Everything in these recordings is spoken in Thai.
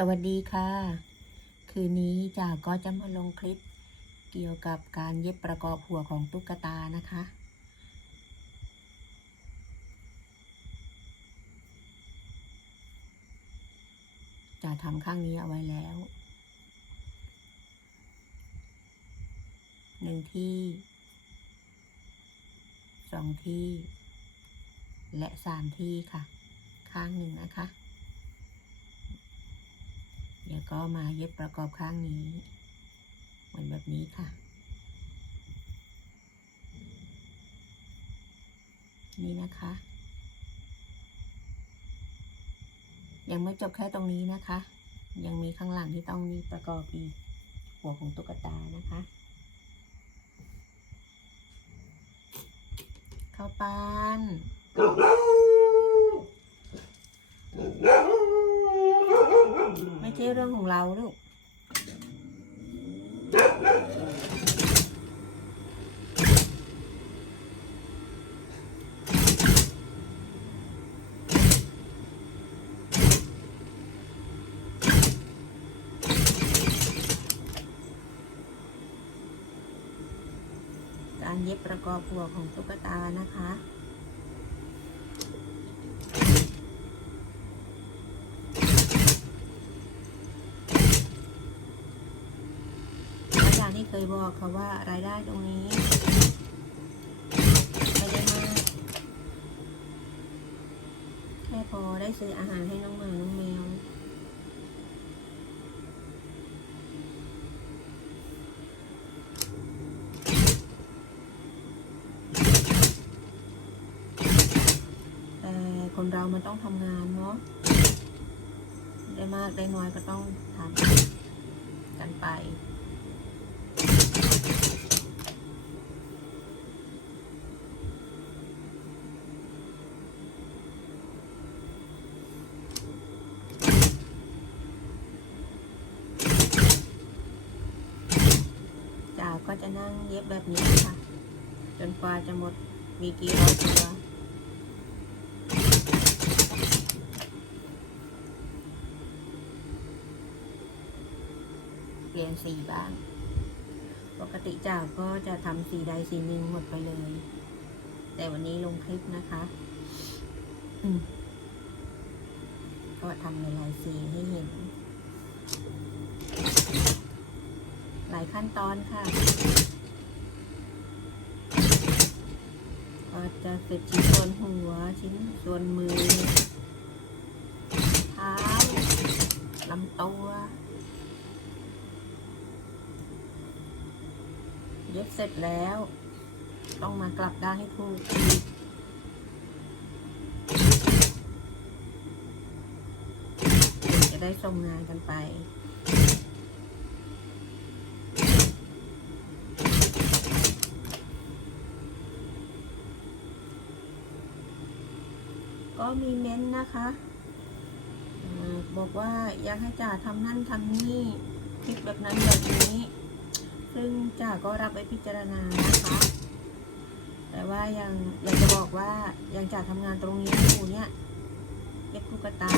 สวัสดีค่ะ คืนนี้จ่าก็จะมาลงคลิปเกี่ยวกับการเย็บประกอบหัวของตุ๊กตานะคะ จะทำข้างนี้เอาไว้แล้ว หนึ่งที่ สองที่ และสามที่ค่ะ ข้างหนึ่งนะคะ เดี๋ยวก็มาเย็บประกอบข้างนี้ เหมือนแบบนี้ค่ะ นี่นะคะ ยังไม่จบแค่ตรงนี้นะคะ ยังมีข้างหลังที่ต้องมีประกอบอีก หัวของตุ๊กตานะคะข้าวปั้น ใช่เรื่องของเราลูกการเย็บประกอบหัวของตุ๊กตานะคะ อย่างที่ เคยบอกค่ะว่ารายได้ตรงนี้ไม่ได้มาก แค่พอได้ซื้ออาหารให้น้องหมาน้องแมวแต่คนเรามันต้องทำงานเนาะ ได้มากได้น้อยก็ต้องทำกันไป ก็จะนั่งเย็บแบบนี้ค่ะ จนกว่าจะหมดมีกี่ร้อยตัวเปลี่ยนสีบ้าง ปกติจ่าก็จะทำสีใดสีหนึ่งหมดไปเลย แต่วันนี้ลงคลิปนะคะก็ทำหลายๆสีให้เห็น หลายขั้นตอนค่ะ ก็จะเสร็จชิ้นส่วนหัว ชิ้นส่วนมือเท้าลำตัว ย็บเสร็จแล้ว ต้องมากลับด้านให้ถูกจะได้ส่งงานกันไปก็มีเม้นต์นะคะบอกว่าอยากให้จ่าทำนั่นทำนี่คลิปแบบนั้นแบบนี้ ซึ่งจ่าก็รับไปพิจารณานะคะ แต่ว่ายังอยากจะบอกว่ายังจ่าทำงานตรงนี้อยู่เนี่ยเย็บตุ๊กตา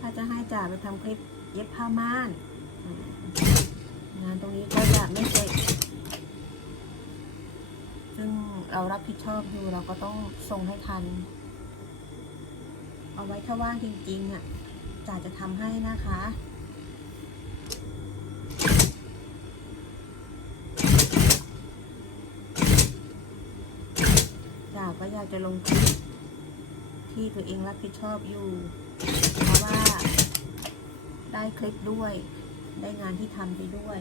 ถ้าจะให้จ่าไปทำคลิปเย็บผ้าม่าน งานตรงนี้ก็จะไม่เสร็จซึ่งเรารับผิดชอบอยู่เราก็ต้องส่งให้ทัน เอาไว้ถ้าว่างจริงๆอะจ่าจะทำให้นะคะ จ่า ก็อยากจะลงคลิปที่ตัวเองรับผิดชอบอยู่ เพราะว่าได้คลิปด้วย ได้งานที่ทำไปด้วย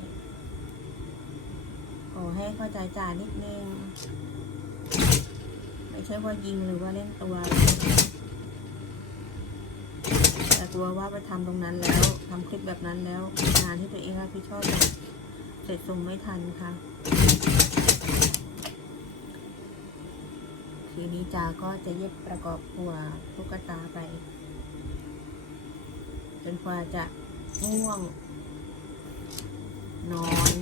ขอให้เข้าใจจ่านิดนึง ไม่ใช่ว่ายิงหรือว่าเล่นตัว แต่กลัวว่าไปทำตรงนั้นแล้วทำคลิปแบบนั้นแล้ว งานที่ตัวเองรับผิดชอบเนี่ยเสร็จส่งไม่ทันค่ะ คืนนี้จาก็จะเย็บประกอบหัวตุ๊กตาไป จนกว่าจะง่วง นอน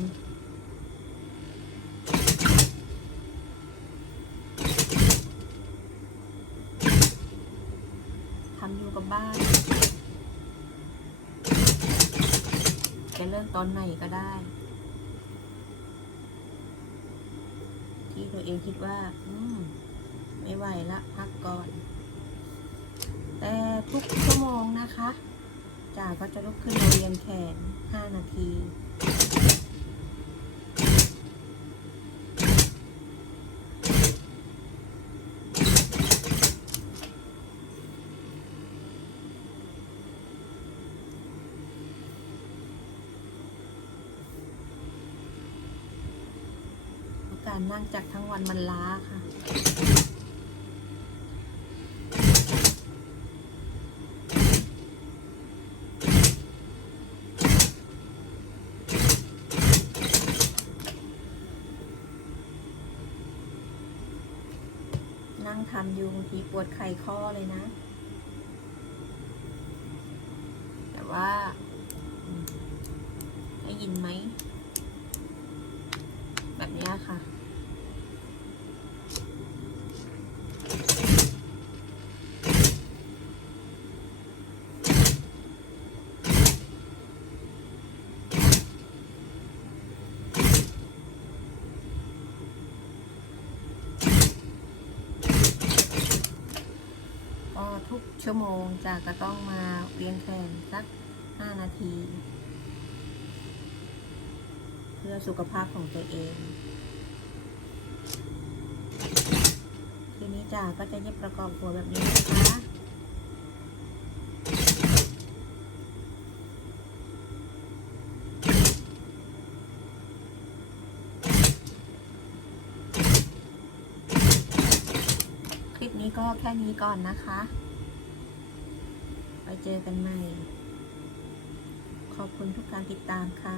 ทำอยู่กับบ้าน จะเลิกตอนไหนก็ได้ ที่ตัวเองคิดว่า อืม ไม่ไหวละพักก่อน แต่ทุกชั่วโมงนะคะจ่าก็จะลุกขึ้นมาเรียงแขน 5 นาทีการนั่งจักทั้งวันมันล้าค่ะ นั่งทำอยู่บางทีปวดไข้ข้อเลยนะ แต่ว่าได้ยินไหม แบบนี้ค่ะ ก็ทุก ชั่วโมงจะก็ต้องมาเรียนแขนสัก 5 นาที เพื่อสุขภาพของตัวเอง ทีนี้จ่าก็จะเย็บประกอบหัวแบบนี้นะคะคลิปนี้ก็แค่นี้ก่อนนะคะ ไปเจอกันใหม่ ขอบคุณทุกการติดตามค่ะ